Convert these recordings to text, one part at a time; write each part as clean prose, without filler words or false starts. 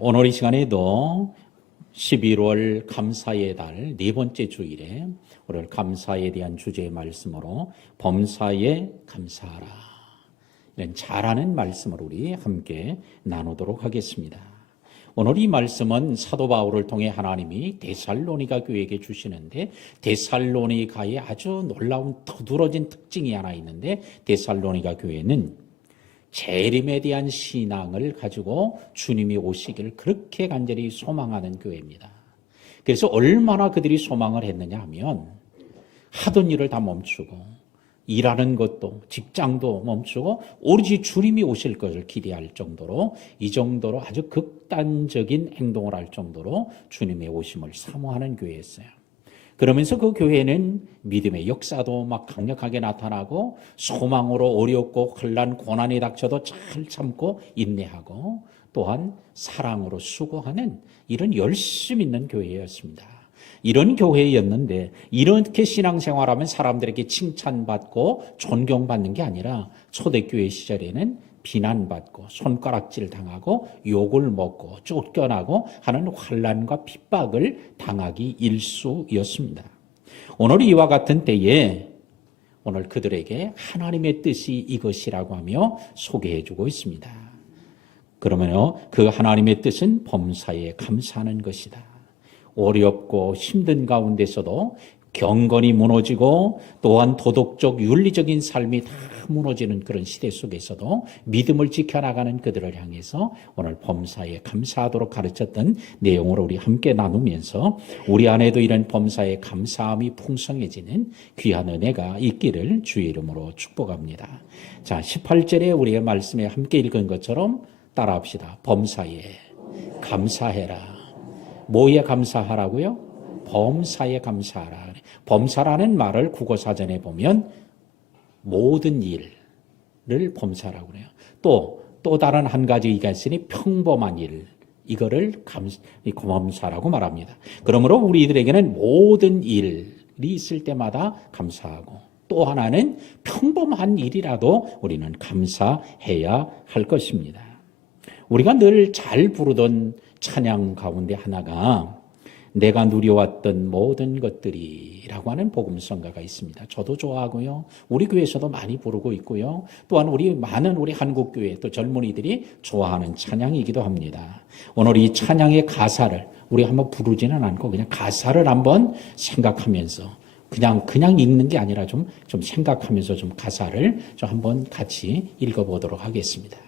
오늘 이 시간에도 11월 감사의 달 네 번째 주일에 오늘 감사에 대한 주제의 말씀으로 범사에 감사하라, 이런 잘하는 말씀을 우리 함께 나누도록 하겠습니다. 오늘 이 말씀은 사도 바울을 통해 하나님이 데살로니가 교회에게 주시는데, 데살로니가에 아주 놀라운 두드러진 특징이 하나 있는데, 데살로니가 교회는 재림에 대한 신앙을 가지고 주님이 오시기를 그렇게 간절히 소망하는 교회입니다. 그래서 얼마나 그들이 소망을 했느냐 하면, 하던 일을 다 멈추고 일하는 것도 직장도 멈추고 오로지 주님이 오실 것을 기대할 정도로, 이 정도로 아주 극단적인 행동을 할 정도로 주님의 오심을 사모하는 교회였어요. 그러면서 그 교회는 믿음의 역사도 막 강력하게 나타나고, 소망으로 어렵고 혼란 고난이 닥쳐도 잘 참고 인내하고, 또한 사랑으로 수고하는 이런 열심 있는 교회였습니다. 이런 교회였는데, 이렇게 신앙생활하면 사람들에게 칭찬받고 존경받는 게 아니라 초대교회 시절에는 비난받고 손가락질 당하고 욕을 먹고 쫓겨나고 하는 환난과 핍박을 당하기 일쑤였습니다. 오늘 이와 같은 때에 오늘 그들에게 하나님의 뜻이 이것이라고 하며 소개해주고 있습니다. 그러면요, 그 하나님의 뜻은 범사에 감사하는 것이다. 어렵고 힘든 가운데서도 경건이 무너지고, 또한 도덕적 윤리적인 삶이 다 무너지는 그런 시대 속에서도 믿음을 지켜나가는 그들을 향해서 오늘 범사에 감사하도록 가르쳤던 내용을 우리 함께 나누면서, 우리 안에도 이런 범사에 감사함이 풍성해지는 귀한 은혜가 있기를 주의 이름으로 축복합니다. 자, 18절에 우리의 말씀에 함께 읽은 것처럼 따라합시다. 범사에 감사해라. 뭐에 감사하라고요? 범사에 감사하라. 범사라는 말을 국어사전에 보면 모든 일을 범사라고 그래요. 또 다른 한 가지가 있으니 평범한 일, 이거를 범사라고 말합니다. 그러므로 우리들에게는 모든 일이 있을 때마다 감사하고, 또 하나는 평범한 일이라도 우리는 감사해야 할 것입니다. 우리가 늘 잘 부르던 찬양 가운데 하나가 내가 누려왔던 모든 것들이라고 하는 복음성가가 있습니다. 저도 좋아하고요, 우리 교회에서도 많이 부르고 있고요, 또한 우리 한국교회 또 젊은이들이 좋아하는 찬양이기도 합니다. 오늘 이 찬양의 가사를 우리 한번 부르지는 않고 그냥 가사를 한번 생각하면서, 그냥 읽는 게 아니라 좀 생각하면서 좀 가사를 좀 한번 같이 읽어보도록 하겠습니다.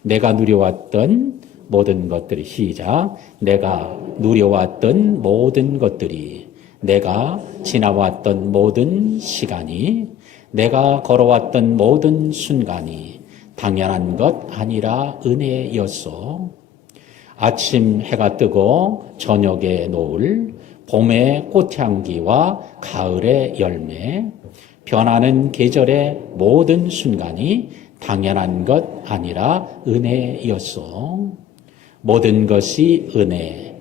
내가 누려왔던 모든 것들이, 시작. 내가 누려왔던 모든 것들이, 내가 지나왔던 모든 시간이, 내가 걸어왔던 모든 순간이 당연한 것 아니라 은혜였소. 아침 해가 뜨고 저녁의 노을, 봄의 꽃향기와 가을의 열매, 변하는 계절의 모든 순간이 당연한 것 아니라 은혜였소. 모든 것이 은혜,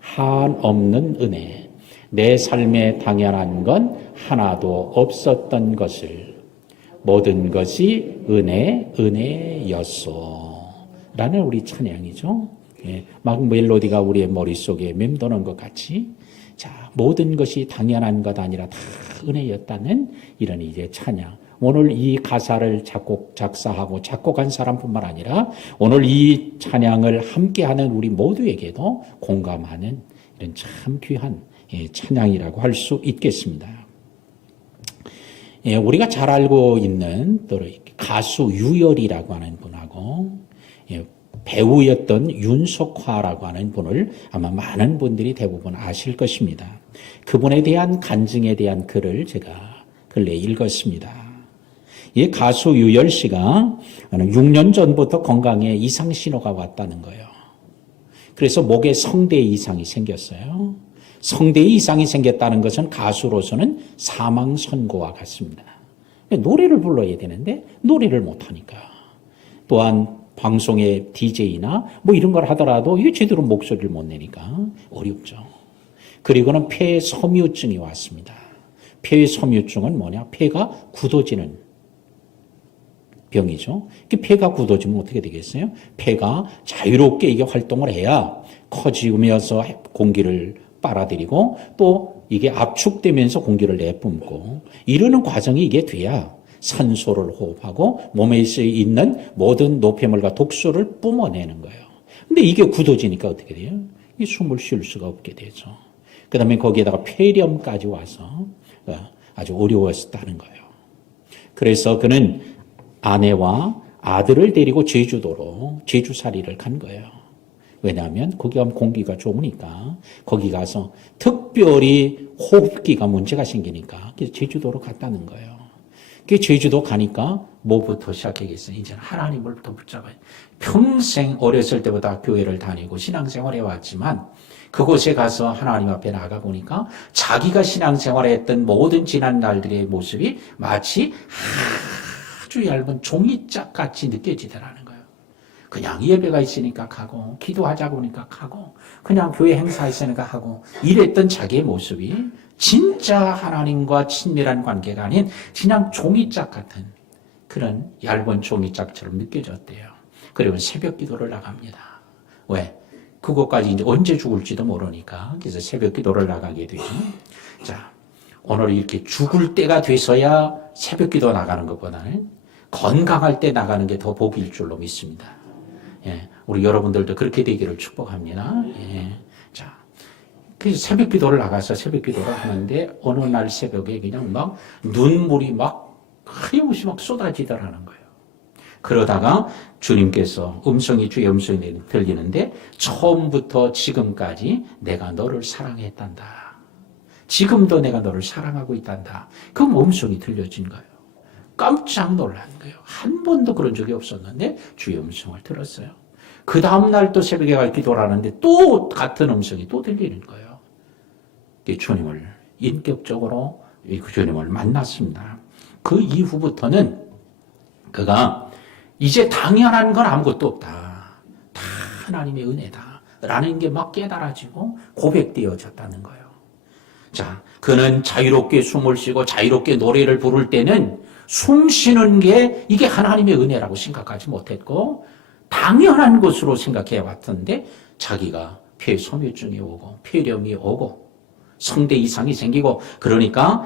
한없는 은혜. 내 삶에 당연한 건 하나도 없었던 것을, 모든 것이 은혜였소. 라는 우리 찬양이죠. 막 멜로디가 우리의 머릿속에 맴도는 것 같이, 자, 모든 것이 당연한 것 아니라 다 은혜였다는 이런 이제 찬양. 오늘 이 가사를 작사하고 작곡한 사람뿐만 아니라 오늘 이 찬양을 함께하는 우리 모두에게도 공감하는 이런 참 귀한 찬양이라고 할 수 있겠습니다. 우리가 잘 알고 있는 또 가수 유열이라고 하는 분하고 배우였던 윤석화라고 하는 분을 아마 많은 분들이 대부분 아실 것입니다. 그분에 대한 간증에 대한 글을 제가 근래에 읽었습니다. 이 가수 유열 씨가 6년 전부터 건강에 이상 신호가 왔다는 거예요. 그래서 목에 성대 이상이 생겼어요. 성대 이상이 생겼다는 것은 가수로서는 사망 선고와 같습니다. 노래를 불러야 되는데 노래를 못하니까, 또한 방송의 DJ나 뭐 이런 걸 하더라도 이게 제대로 목소리를 못 내니까 어렵죠. 그리고는 폐 섬유증이 왔습니다. 폐 섬유증은 뭐냐? 폐가 굳어지는 병이죠. 폐가 굳어지면 어떻게 되겠어요? 폐가 자유롭게 이게 활동을 해야 커지면서 공기를 빨아들이고 또 이게 압축되면서 공기를 내뿜고 이러는 과정이 이게 돼야 산소를 호흡하고 몸에 있는 모든 노폐물과 독소를 뿜어내는 거예요. 근데 이게 굳어지니까 어떻게 돼요? 이 숨을 쉴 수가 없게 되죠. 그 다음에 거기에다가 폐렴까지 와서 아주 어려웠다는 거예요. 그래서 그는 아내와 아들을 데리고 제주도로 제주살이를 간 거예요. 왜냐하면 거기 가면 공기가 좋으니까 거기 가서 특별히 호흡기가 문제가 생기니까 그래서 제주도로 갔다는 거예요. 그 제주도 가니까 뭐부터 시작하겠어요? 이제는 하나님을부터 붙잡아요. 평생 어렸을 때부터 교회를 다니고 신앙생활 해왔지만 그곳에 가서 하나님 앞에 나가 보니까 자기가 신앙생활 했던 모든 지난 날들의 모습이 마치 아주 얇은 종이짝 같이 느껴지더라는 거예요. 그냥 예배가 있으니까 가고 기도하자고 하니까 가고 그냥 교회 행사 있으니까 하고 이랬던 자기의 모습이 진짜 하나님과 친밀한 관계가 아닌 그냥 종이짝 같은 그런 얇은 종이짝처럼 느껴졌대요. 그리고 새벽 기도를 나갑니다. 왜? 그것까지 이제 언제 죽을지도 모르니까 그래서 새벽 기도를 나가게 되죠. 자, 오늘 이렇게 죽을 때가 돼서야 새벽 기도 나가는 것보다는 건강할 때 나가는 게 더 복일 줄로 믿습니다. 예, 우리 여러분들도 그렇게 되기를 축복합니다. 예, 자, 그래서 새벽 기도를 나가서 새벽 기도를 하는데 어느 날 새벽에 그냥 막 눈물이 막 하염없이 막 쏟아지더라는 거예요. 그러다가 주님께서 주의 음성이 들리는데 처음부터 지금까지 내가 너를 사랑했단다. 지금도 내가 너를 사랑하고 있단다. 그 음성이 들려진 거예요. 깜짝 놀란 거예요. 한 번도 그런 적이 없었는데 주의 음성을 들었어요. 그 다음날 또 새벽에 갈 기도를 하는데 또 같은 음성이 또 들리는 거예요. 주님을 인격적으로 주님을 만났습니다. 그 이후부터는 그가 이제 당연한 건 아무것도 없다. 다 하나님의 은혜다. 라는 게 막 깨달아지고 고백되어졌다는 거예요. 자, 그는 자유롭게 숨을 쉬고 자유롭게 노래를 부를 때는 숨 쉬는 게 이게 하나님의 은혜라고 생각하지 못했고 당연한 것으로 생각해 왔던데 자기가 폐소묘증이 오고 폐렴이 오고 성대 이상이 생기고 그러니까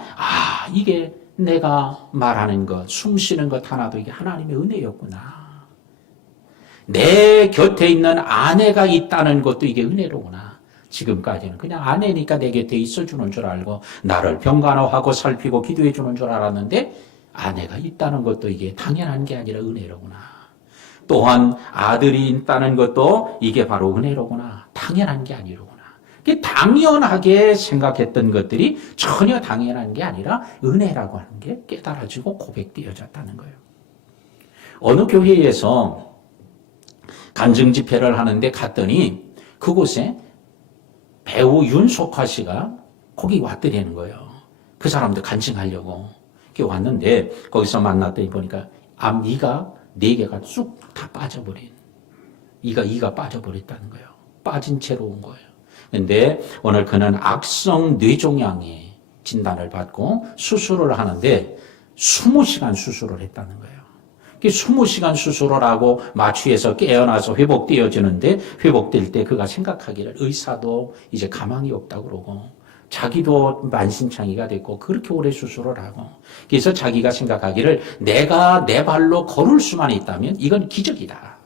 이게 내가 말하는 것, 숨 쉬는 것 하나도 이게 하나님의 은혜였구나. 내 곁에 있는 아내가 있다는 것도 이게 은혜로구나. 지금까지는 그냥 아내니까 내 곁에 있어주는 줄 알고 나를 병간호하고 살피고 기도해 주는 줄 알았는데 아내가 있다는 것도 이게 당연한 게 아니라 은혜로구나. 또한 아들이 있다는 것도 이게 바로 은혜로구나. 당연한 게 아니로구나. 당연하게 생각했던 것들이 전혀 당연한 게 아니라 은혜라고 하는 게 깨달아지고 고백되어졌다는 거예요. 어느 교회에서 간증 집회를 하는데 갔더니 그곳에 배우 윤석화 씨가 거기 왔더라는 거예요. 그 사람도 간증하려고 왔는데 거기서 만났더니 보니까 이가 4개가 쑥 다 빠져버린 이가 빠져버렸다는 거예요. 빠진 채로 온 거예요. 근데 오늘 그는 악성 뇌종양의 진단을 받고 수술을 하는데 20시간 수술을 했다는 거예요. 20시간 수술을 하고 마취해서 깨어나서 회복되어지는데 회복될 때 그가 생각하기를 의사도 이제 가망이 없다고 그러고 자기도 만신창이가 됐고 그렇게 오래 수술을 하고 그래서 자기가 생각하기를 내가 내 발로 걸을 수만 있다면 이건 기적이다.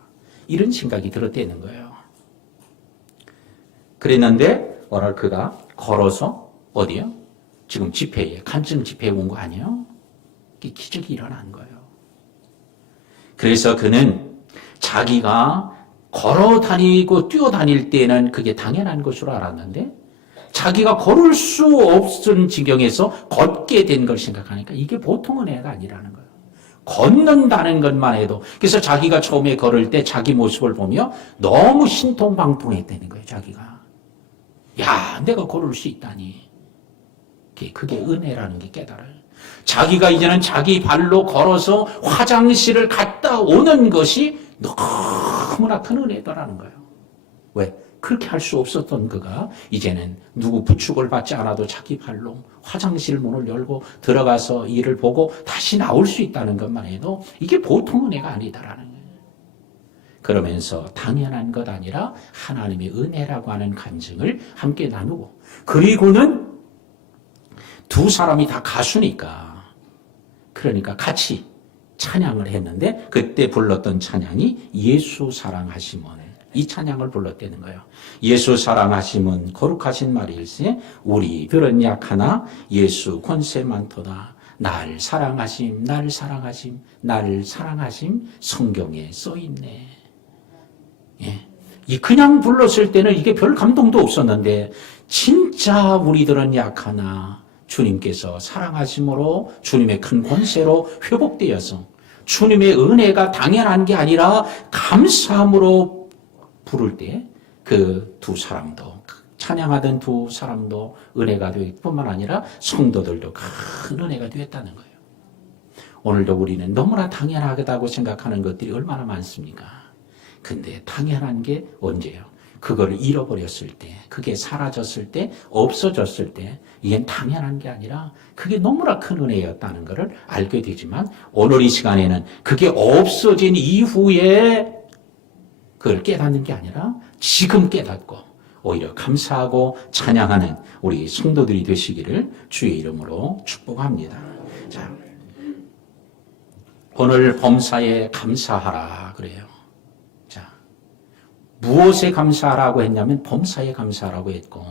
이런 생각이 들었다는 거예요. 그랬는데 오늘 그가 걸어서 어디요? 지금 집회에 간증 집회에 온 거 아니에요? 기적이 일어난 거예요. 그래서 그는 자기가 걸어 다니고 뛰어 다닐 때는 그게 당연한 것으로 알았는데 자기가 걸을 수 없는 지경에서 걷게 된 걸 생각하니까 이게 보통은 애가 아니라는 거예요. 걷는다는 것만 해도 그래서 자기가 처음에 걸을 때 자기 모습을 보며 너무 신통방통했다는 거예요. 자기가 내가 걸을 수 있다니 그게 은혜라는 게 깨달아요. 자기가 이제는 자기 발로 걸어서 화장실을 갔다 오는 것이 너무나 큰 은혜더라는 거예요. 왜? 그렇게 할 수 없었던 그가 이제는 누구 부축을 받지 않아도 자기 발로 화장실 문을 열고 들어가서 일을 보고 다시 나올 수 있다는 것만 해도 이게 보통 은혜가 아니다라는 거예요. 그러면서 당연한 것 아니라 하나님의 은혜라고 하는 간증을 함께 나누고, 그리고는 두 사람이 다 가수니까 그러니까 같이 찬양을 했는데 그때 불렀던 찬양이 예수 사랑하심은, 이 찬양을 불렀다는 거예요. 예수 사랑하심은 거룩하신 말일세 우리들은 약하나 예수 권세 많도다. 날 사랑하심 날 사랑하심 날 사랑하심 성경에 써있네. 예. 이 그냥 불렀을 때는 이게 별 감동도 없었는데 진짜 우리들은 약하나 주님께서 사랑하심으로 주님의 큰 권세로 회복되어서 주님의 은혜가 당연한 게 아니라 감사함으로 부를 때 그 두 사람도, 찬양하던 두 사람도 은혜가 되었을 뿐만 아니라 성도들도 큰 은혜가 되었다는 거예요. 오늘도 우리는 너무나 당연하다고 생각하는 것들이 얼마나 많습니까? 근데 당연한 게 언제예요? 그걸 잃어버렸을 때, 그게 사라졌을 때, 없어졌을 때, 이게 당연한 게 아니라 그게 너무나 큰 은혜였다는 것을 알게 되지만, 오늘 이 시간에는 그게 없어진 이후에 그걸 깨닫는 게 아니라 지금 깨닫고 오히려 감사하고 찬양하는 우리 성도들이 되시기를 주의 이름으로 축복합니다. 자, 오늘 범사에 감사하라 그래요. 무엇에 감사하라고 했냐면 범사에 감사하라고 했고,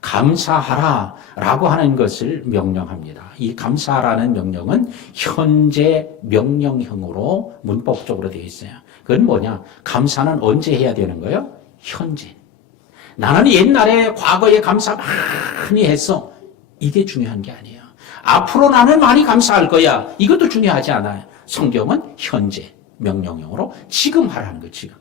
감사하라라고 하는 것을 명령합니다. 이 감사하라는 명령은 현재 명령형으로 문법적으로 되어 있어요. 그건 뭐냐? 감사는 언제 해야 되는 거예요? 현재. 나는 옛날에 과거에 감사 많이 했어. 이게 중요한 게 아니에요. 앞으로 나는 많이 감사할 거야. 이것도 중요하지 않아요. 성경은 현재 명령형으로 지금 하라는 거예요. 지금.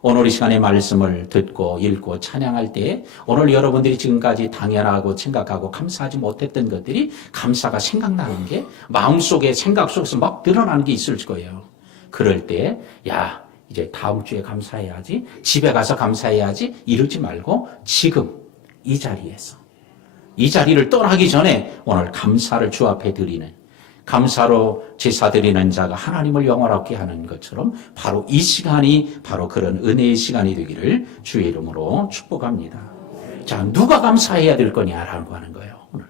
오늘 이 시간에 말씀을 듣고 읽고 찬양할 때 오늘 여러분들이 지금까지 당연하고 생각하고 감사하지 못했던 것들이 감사가 생각나는 게 마음속에 생각 속에서 막 드러나는 게 있을 거예요. 그럴 때 야, 이제 다음 주에 감사해야지, 집에 가서 감사해야지 이러지 말고 지금 이 자리에서, 이 자리를 떠나기 전에 오늘 감사를 주 앞에 드리는, 감사로 제사 드리는 자가 하나님을 영원하게 하는 것처럼 바로 이 시간이 바로 그런 은혜의 시간이 되기를 주의 이름으로 축복합니다. 자, 누가 감사해야 될 거냐라고 하는 거예요, 오늘.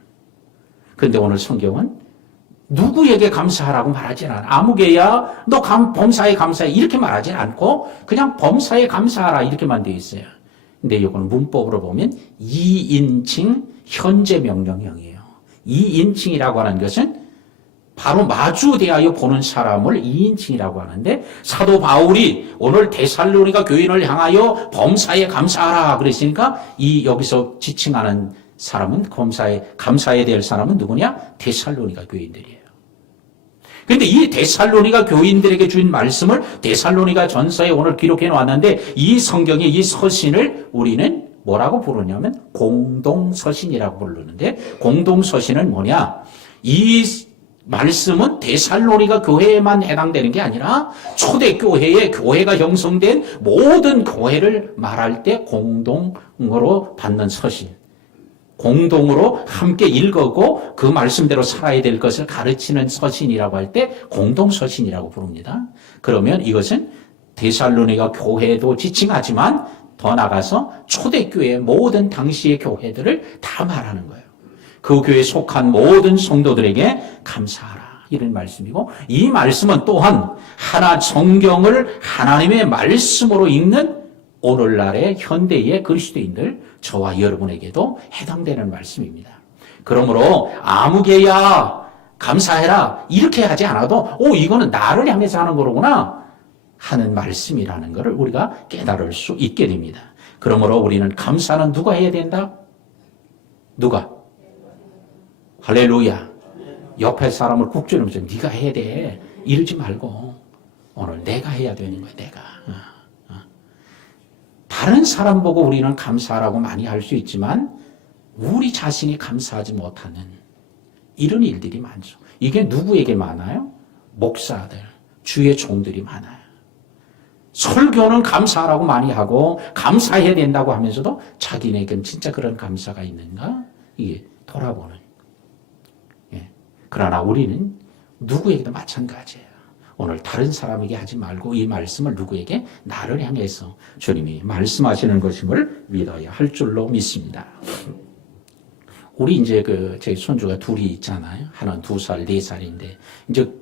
그런데 오늘 성경은 누구에게 감사하라고 말하지 않아. 아무개야 너 범사에 감사해 이렇게 말하지 않고 그냥 범사에 감사하라 이렇게만 되어 있어요. 근데 이거는 문법으로 보면 2인칭 현재 명령형이에요. 2인칭이라고 하는 것은 바로 마주 대하여 보는 사람을 2인칭이라고 하는데, 사도 바울이 오늘 데살로니가 교인을 향하여 범사에 감사하라 그랬으니까 이 여기서 지칭하는 사람은 감사해야 될 사람은 누구냐? 데살로니가 교인들이에요. 그런데 이 데살로니가 교인들에게 주인 말씀을 데살로니가 전서에 오늘 기록해 놓았는데, 이 성경의 이 서신을 우리는 뭐라고 부르냐면 공동서신이라고 부르는데, 공동서신은 뭐냐? 이 말씀은 데살로니가 교회에만 해당되는 게 아니라 초대교회에 교회가 형성된 모든 교회를 말할 때 공동으로 받는 서신, 공동으로 함께 읽고 그 말씀대로 살아야 될 것을 가르치는 서신이라고 할 때 공동서신이라고 부릅니다. 그러면 이것은 데살로니가 교회도 지칭하지만 더 나가서 초대교회의 모든 당시의 교회들을 다 말하는 거예요. 그 교회에 속한 모든 성도들에게 감사하라 이런 말씀이고, 이 말씀은 또한 성경을 하나님의 말씀으로 읽는 오늘날의 현대의 그리스도인들, 저와 여러분에게도 해당되는 말씀입니다. 그러므로 아무개야 감사해라 이렇게 하지 않아도 이거는 나를 향해서 하는 거로구나 하는 말씀이라는 것을 우리가 깨달을 수 있게 됩니다. 그러므로 우리는 감사는 누가 해야 된다? 누가? 할렐루야. 옆에 사람을 꾹 찌르면서 네가 해야 돼 이러지 말고 오늘 내가 해야 되는 거야. 내가. 다른 사람 보고 우리는 감사하라고 많이 할 수 있지만 우리 자신이 감사하지 못하는 이런 일들이 많죠. 이게 누구에게 많아요? 목사들, 주의 종들이 많아요. 설교는 감사하라고 많이 하고 감사해야 된다고 하면서도 자기네겐 진짜 그런 감사가 있는가? 이게 돌아보는. 예. 그러나 우리는 누구에게도 마찬가지예요. 오늘 다른 사람에게 하지 말고 이 말씀을 누구에게? 나를 향해서 주님이 말씀하시는 것임을 믿어야 할 줄로 믿습니다. 우리 이제 제 손주가 둘이 있잖아요. 하나는 2살, 4살인데 이제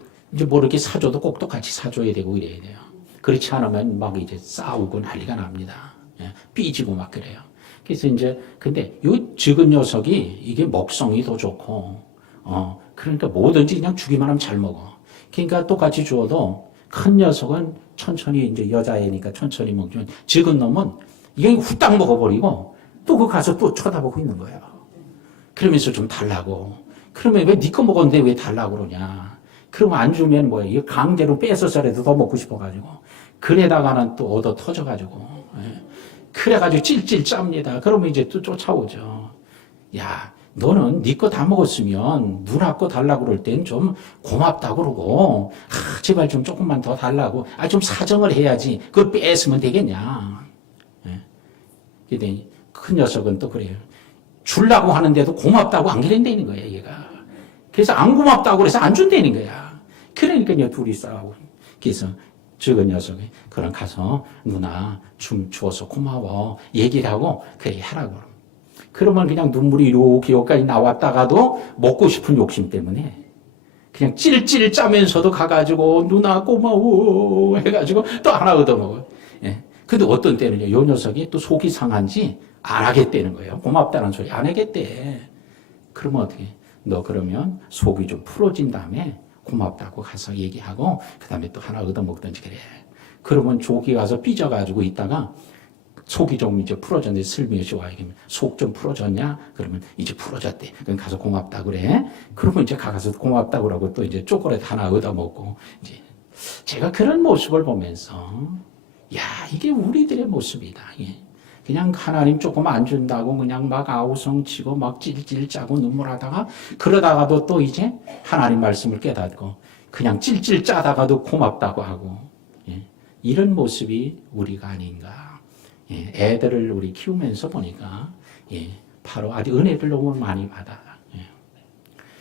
뭐 이렇게 사줘도 꼭 똑같이 사줘야 되고 이래야 돼요. 그렇지 않으면 막 이제 싸우고 난리가 납니다. 예, 삐지고 막 그래요. 그래서 이제 근데 요 적은 녀석이 이게 먹성이 더 좋고 그러니까 뭐든지 그냥 주기만 하면 잘 먹어. 그러니까 똑같이 주어도 큰 녀석은 천천히 이제 여자애니까 천천히 먹지만 적은 놈은 이게 후딱 먹어버리고 또 그 가서 또 쳐다보고 있는 거예요. 그러면서 좀 달라고. 그러면 왜 네 거 먹었는데 왜 달라고 그러냐. 그러면 안 주면 뭐예요? 이거 강제로 뺏어서라도 더 먹고 싶어가지고. 그래다가는 또 얻어 터져가지고. 예. 그래가지고 찔찔 짭니다. 그러면 이제 또 쫓아오죠. 야, 너는 네 거 다 먹었으면 누나 거 달라고 그럴 땐 좀 고맙다고 그러고, 제발 좀 조금만 더 달라고, 좀 사정을 해야지. 그걸 뺏으면 되겠냐. 예. 근데 큰 녀석은 또 그래요. 주려고 하는데도 고맙다고 안 그런다는 거야, 얘가. 그래서 안 고맙다고 그래서 안 준다는 거야. 그러니까 둘이 싸우고. 그래서 적은 녀석이 그럼 가서 누나 좀 주어서 고마워 얘기를 하고 그래 하라고. 그러면 그냥 눈물이 이렇게 여기까지 나왔다가도 먹고 싶은 욕심 때문에 그냥 찔찔 짜면서도 가가지고 누나 고마워 해가지고 또 하나 얻어먹어. 예. 근데 어떤 때는요, 요 녀석이 또 속이 상한지 안 하겠다는 거예요. 고맙다는 소리 안 하겠대. 그러면 어떻게? 너 그러면 속이 좀 풀어진 다음에 고맙다고 가서 얘기하고 그 다음에 또 하나 얻어먹든지 그래. 그러면 조기 가서 삐져가지고 있다가 속이 좀 이제 풀어졌는데 슬며시 와. 속 좀 풀어졌냐? 그러면 이제 풀어졌대. 그럼 가서 고맙다 그래. 그러면 이제 가서 고맙다 그러고 또 이제 초콜릿 하나 얻어먹고 이제 제가 그런 모습을 보면서 야, 이게 우리들의 모습이다. 예. 그냥 하나님 조금 안 준다고 그냥 막 아우성치고 막 찔찔 짜고 눈물하다가 그러다가도 또 이제 하나님 말씀을 깨닫고 그냥 찔찔 짜다가도 고맙다고 하고 예. 이런 모습이 우리가 아닌가. 예. 애들을 우리 키우면서 보니까 예. 바로 아주 은혜를 너무 많이 받아. 예.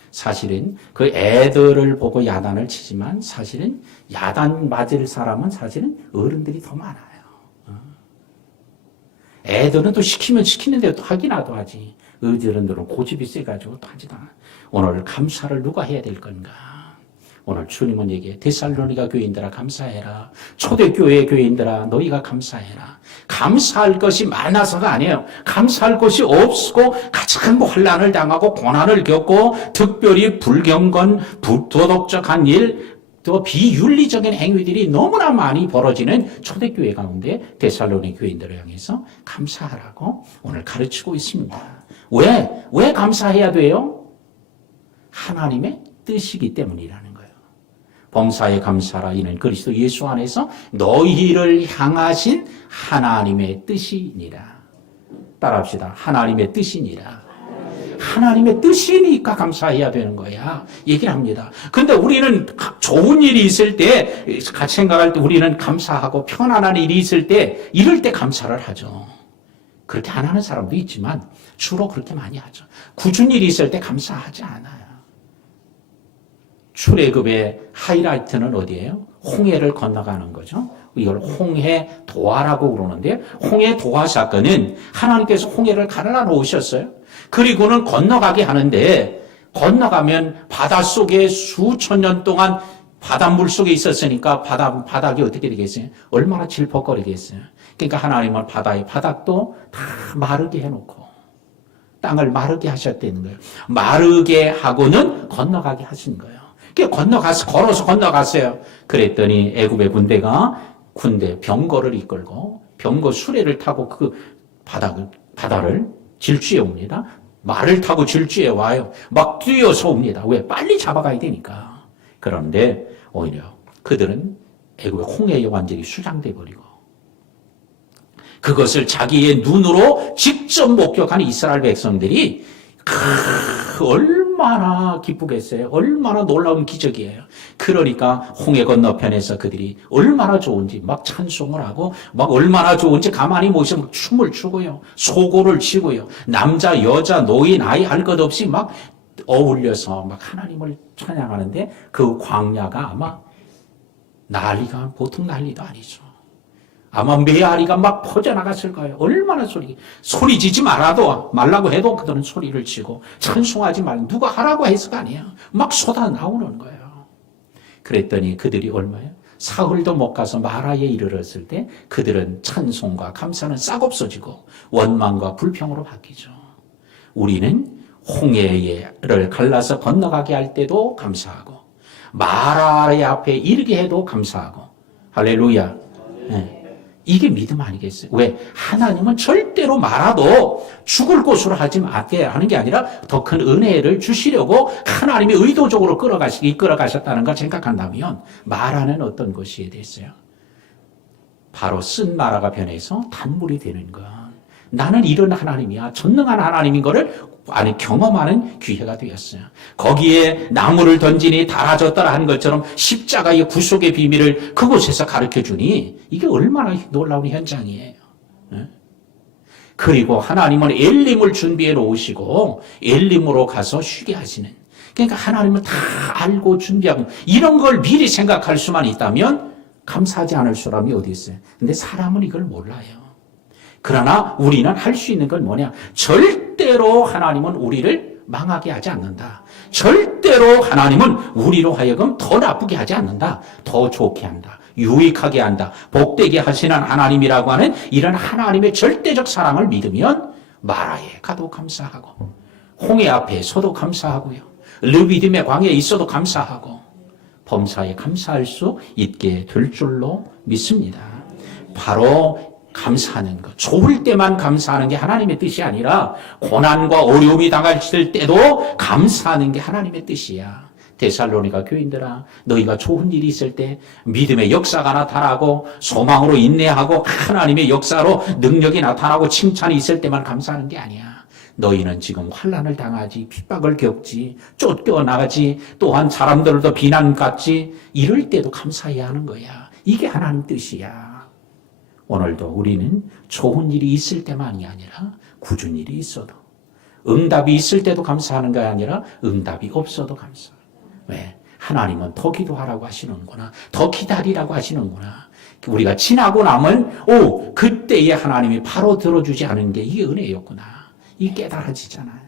사실은 그 애들을 보고 야단을 치지만 사실은 야단 맞을 사람은 사실은 어른들이 더 많아요. 애들은 또 시키면 시키는데 또 하기라도 하지. 어른들은 고집이 세가지고 또 하지도 않아. 오늘 감사를 누가 해야 될 건가? 오늘 주님은 얘기해. 데살로니가 교인들아 감사해라. 초대교회 교인들아 너희가 감사해라. 감사할 것이 많아서가 아니에요. 감사할 것이 없고 가장 환난을 당하고 고난을 겪고 특별히 불경건, 불도덕적한 일, 또 비윤리적인 행위들이 너무나 많이 벌어지는 초대교회 가운데 데살로니 교인들을 향해서 감사하라고 오늘 가르치고 있습니다. 왜 감사해야 돼요? 하나님의 뜻이기 때문이라는 거예요. 범사에 감사라. 이는 그리스도 예수 안에서 너희를 향하신 하나님의 뜻이니라. 따라합시다. 하나님의 뜻이니라. 하나님의 뜻이니까 감사해야 되는 거야. 얘기를 합니다. 근데 우리는 좋은 일이 있을 때, 같이 생각할 때 우리는 감사하고 편안한 일이 있을 때, 이럴 때 감사를 하죠. 그렇게 안 하는 사람도 있지만 주로 그렇게 많이 하죠. 굳은 일이 있을 때 감사하지 않아요. 출애굽의 하이라이트는 어디예요? 홍해를 건너가는 거죠. 이걸 홍해 도하라고 그러는데 홍해 도하 사건은 하나님께서 홍해를 가르러 놓으셨어요. 그리고는 건너가게 하는데 건너가면 바닷속에 수천 년 동안 바닷물 속에 있었으니까 바닥이 어떻게 되겠어요? 얼마나 질퍽거리겠어요. 그러니까 하나님은 바다의 바닥도 다 마르게 해놓고 땅을 마르게 하셨다는 거예요. 마르게 하고는 건너가게 하신 거예요. 걸어서 건너갔어요. 그랬더니 애굽의 군대 병거를 이끌고 병거 수레를 타고 그 바다를 질주해 옵니다. 말을 타고 질주해 와요. 막 뛰어서 옵니다. 왜? 빨리 잡아가야 되니까. 그런데 오히려 그들은 애굽의 홍해에 완전히 수장돼 버리고 그것을 자기의 눈으로 직접 목격한 이스라엘 백성들이 얼마나 얼마나 기쁘겠어요. 얼마나 놀라운 기적이에요. 그러니까 홍해 건너편에서 그들이 얼마나 좋은지 막 찬송을 하고 막 얼마나 좋은지 가만히 모시면 춤을 추고요. 소고를 치고요. 남자, 여자, 노인, 아이 할 것 없이 막 어울려서 막 하나님을 찬양하는데 그 광야가 아마 난리가 보통 난리도 아니죠. 아마 메아리가 막 퍼져나갔을 거예요. 얼마나 소리 지지 말라고 해도 그들은 소리를 치고 찬송하지 말 누가 하라고 해서가 아니야. 막 쏟아 나오는 거예요. 그랬더니 그들이 얼마예요? 사흘도 못 가서 마라에 이르렀을 때 그들은 찬송과 감사는 싹 없어지고 원망과 불평으로 바뀌죠. 우리는 홍해를 갈라서 건너가게 할 때도 감사하고 마라의 앞에 이르게 해도 감사하고 할렐루야. 네. 이게 믿음 아니겠어요? 왜? 하나님은 절대로 마라도 죽을 곳으로 하지 않게 하는 게 아니라 더 큰 은혜를 주시려고 하나님이 의도적으로 이끌어 가셨다는 걸 생각한다면 마라는 어떤 것이 됐어요? 바로 쓴 마라가 변해서 단물이 되는 것. 나는 이런 하나님이야. 전능한 하나님인 거를 경험하는 기회가 되었어요. 거기에 나무를 던지니 달아졌더라 하는 것처럼 십자가의 구속의 비밀을 그곳에서 가르쳐 주니 이게 얼마나 놀라운 현장이에요. 그리고 하나님은 엘림을 준비해 놓으시고 엘림으로 가서 쉬게 하시는. 그러니까 하나님은 다 알고 준비하고 이런 걸 미리 생각할 수만 있다면 감사하지 않을 사람이 어디 있어요. 근데 사람은 이걸 몰라요. 그러나 우리는 할 수 있는 건 뭐냐? 절대로 하나님은 우리를 망하게 하지 않는다. 절대로 하나님은 우리로 하여금 더 나쁘게 하지 않는다. 더 좋게 한다. 유익하게 한다. 복되게 하시는 하나님이라고 하는 이런 하나님의 절대적 사랑을 믿으면 마라에 가도 감사하고 홍해 앞에 서도 감사하고요. 르비딤의 광야에 있어도 감사하고 범사에 감사할 수 있게 될 줄로 믿습니다. 바로 감사하는 것. 좋을 때만 감사하는 게 하나님의 뜻이 아니라 고난과 어려움이 당할 때도 감사하는 게 하나님의 뜻이야. 데살로니가 교인들아, 너희가 좋은 일이 있을 때 믿음의 역사가 나타나고 소망으로 인내하고 하나님의 역사로 능력이 나타나고 칭찬이 있을 때만 감사하는 게 아니야. 너희는 지금 환난을 당하지, 핍박을 겪지, 쫓겨나가지, 또한 사람들도 비난받지, 이럴 때도 감사해야 하는 거야. 이게 하나님 뜻이야. 오늘도 우리는 좋은 일이 있을 때만이 아니라 굳은 일이 있어도 응답이 있을 때도 감사하는 게 아니라 응답이 없어도 감사해요. 왜? 하나님은 더 기도하라고 하시는구나. 더 기다리라고 하시는구나. 우리가 지나고 나면 그때에 하나님이 바로 들어주지 않은 게 이게 은혜였구나. 이게 깨달아지잖아요.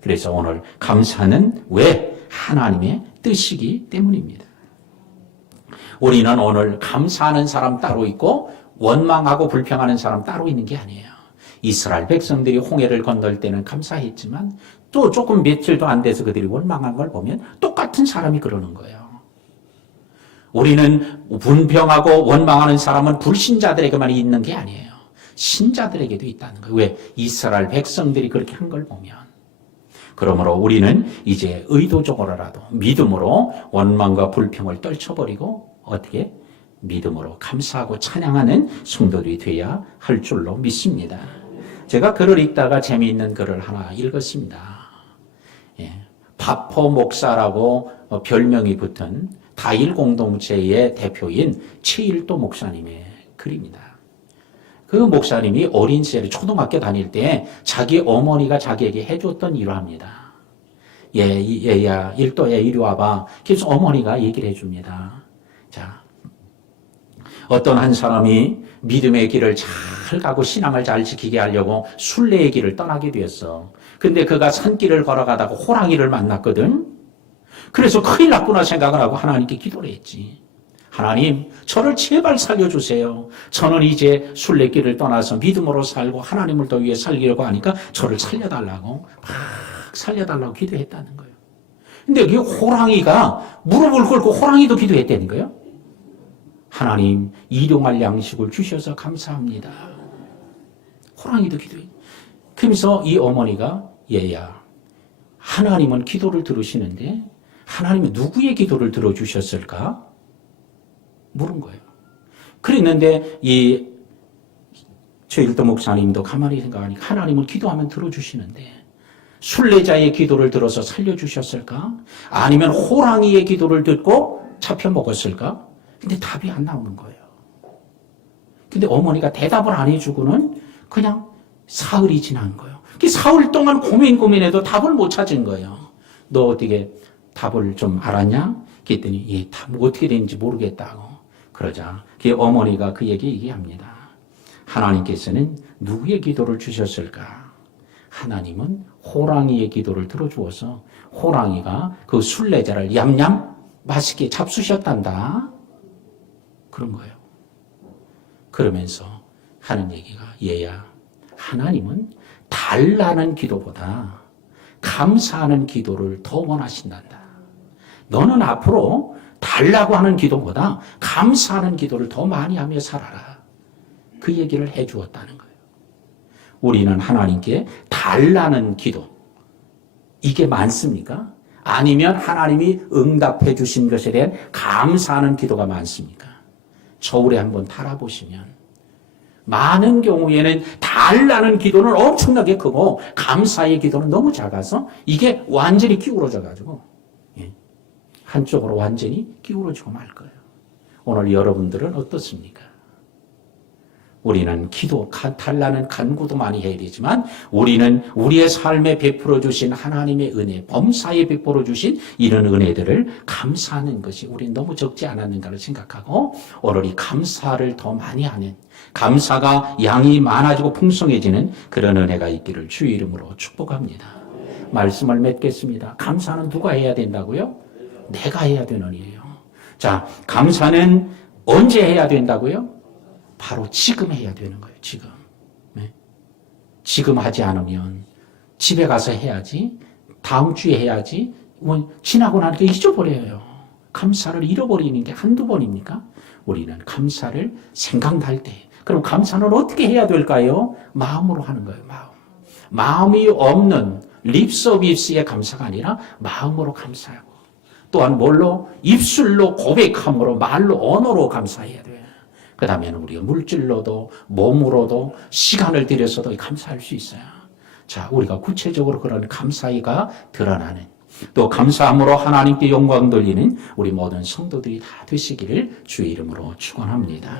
그래서 오늘 감사는 왜? 하나님의 뜻이기 때문입니다. 우리는 오늘 감사하는 사람 따로 있고 원망하고 불평하는 사람 따로 있는 게 아니에요. 이스라엘 백성들이 홍해를 건널 때는 감사했지만 또 조금 며칠도 안 돼서 그들이 원망한 걸 보면 똑같은 사람이 그러는 거예요. 우리는 분평하고 원망하는 사람은 불신자들에게만 있는 게 아니에요. 신자들에게도 있다는 거예요. 왜? 이스라엘 백성들이 그렇게 한 걸 보면. 그러므로 우리는 이제 의도적으로라도 믿음으로 원망과 불평을 떨쳐버리고 어떻게? 믿음으로 감사하고 찬양하는 성도들이 되어야 할 줄로 믿습니다. 제가 글을 읽다가 재미있는 글을 하나 읽었습니다. 바포 목사라고 별명이 붙은 다일 공동체의 대표인 최일도 목사님의 글입니다. 그 목사님이 어린 시절에 초등학교 다닐 때 자기 어머니가 자기에게 해줬던 일화입니다. 얘야 일도야 이리 와봐. 그래서 어머니가 얘기를 해줍니다. 자, 어떤 한 사람이 믿음의 길을 잘 가고 신앙을 잘 지키게 하려고 순례의 길을 떠나게 되었어. 근데 그가 산길을 걸어가다가 호랑이를 만났거든. 그래서 큰일 났구나 생각을 하고 하나님께 기도를 했지. 하나님, 저를 제발 살려주세요. 저는 이제 순례길을 떠나서 믿음으로 살고 하나님을 더 위해 살려고 하니까 저를 살려달라고 막 살려달라고 기도했다는 거예요. 근데 그 호랑이가 무릎을 꿇고 호랑이도 기도했다는 거예요. 하나님, 일용할 양식을 주셔서 감사합니다. 호랑이도 기도해. 그러면서 이 어머니가 얘야, 하나님은 기도를 들으시는데 하나님은 누구의 기도를 들어주셨을까? 물은 거예요. 그랬는데 이 최일도 목사님도 가만히 생각하니까 하나님은 기도하면 들어주시는데 순례자의 기도를 들어서 살려주셨을까? 아니면 호랑이의 기도를 듣고 잡혀 먹었을까? 근데 답이 안 나오는 거예요. 근데 어머니가 대답을 안 해주고는 그냥 사흘이 지난 거예요. 사흘 동안 고민해도 답을 못 찾은 거예요. 너 어떻게 답을 좀 알았냐? 그랬더니 예, 답 어떻게 되는지 모르겠다고. 그러자 그 어머니가 그에게 얘기합니다. 하나님께서는 누구의 기도를 주셨을까? 하나님은 호랑이의 기도를 들어주어서 호랑이가 그 순례자를 얌얌 맛있게 잡수셨단다. 그런 거예요. 그러면서 하는 얘기가 얘야, 하나님은 달라는 기도보다 감사하는 기도를 더 원하신단다. 너는 앞으로 달라고 하는 기도보다 감사하는 기도를 더 많이 하며 살아라. 그 얘기를 해 주었다는 거예요. 우리는 하나님께 달라는 기도, 이게 많습니까? 아니면 하나님이 응답해 주신 것에 대한 감사하는 기도가 많습니까? 저울에 한번 달아보시면 많은 경우에는 달라는 기도는 엄청나게 크고 감사의 기도는 너무 작아서 이게 완전히 기울어져 가지고 한쪽으로 완전히 기울어지고 말 거예요. 오늘 여러분들은 어떻습니까? 우리는 기도, 달라는 간구도 많이 해야 되지만 우리는 우리의 삶에 베풀어 주신 하나님의 은혜, 범사에 베풀어 주신 이런 은혜들을 감사하는 것이 우리는 너무 적지 않았는가를 생각하고 오늘 이 감사를 더 많이 하는, 감사가 양이 많아지고 풍성해지는 그런 은혜가 있기를 주의 이름으로 축복합니다. 말씀을 맺겠습니다. 감사는 누가 해야 된다고요? 내가 해야 되는 일이에요. 자, 감사는 언제 해야 된다고요? 바로 지금 해야 되는 거예요. 지금. 네. 지금 하지 않으면 집에 가서 해야지, 다음 주에 해야지, 지나고 나니까 잊어버려요. 감사를 잃어버리는 게 한두 번입니까? 우리는 감사를 생각날 때, 그럼 감사는 어떻게 해야 될까요? 마음으로 하는 거예요. 마음이 없는 립 서비스의 감사가 아니라 마음으로 감사하고, 또한 뭘로? 입술로 고백함으로, 말로, 언어로 감사해야 돼요. 그 다음에는 우리가 물질로도 몸으로도 시간을 들여서도 감사할 수 있어요. 자, 우리가 구체적으로 그런 감사가 드러나는, 또 감사함으로 하나님께 영광 돌리는 우리 모든 성도들이 다 되시기를 주의 이름으로 축원합니다.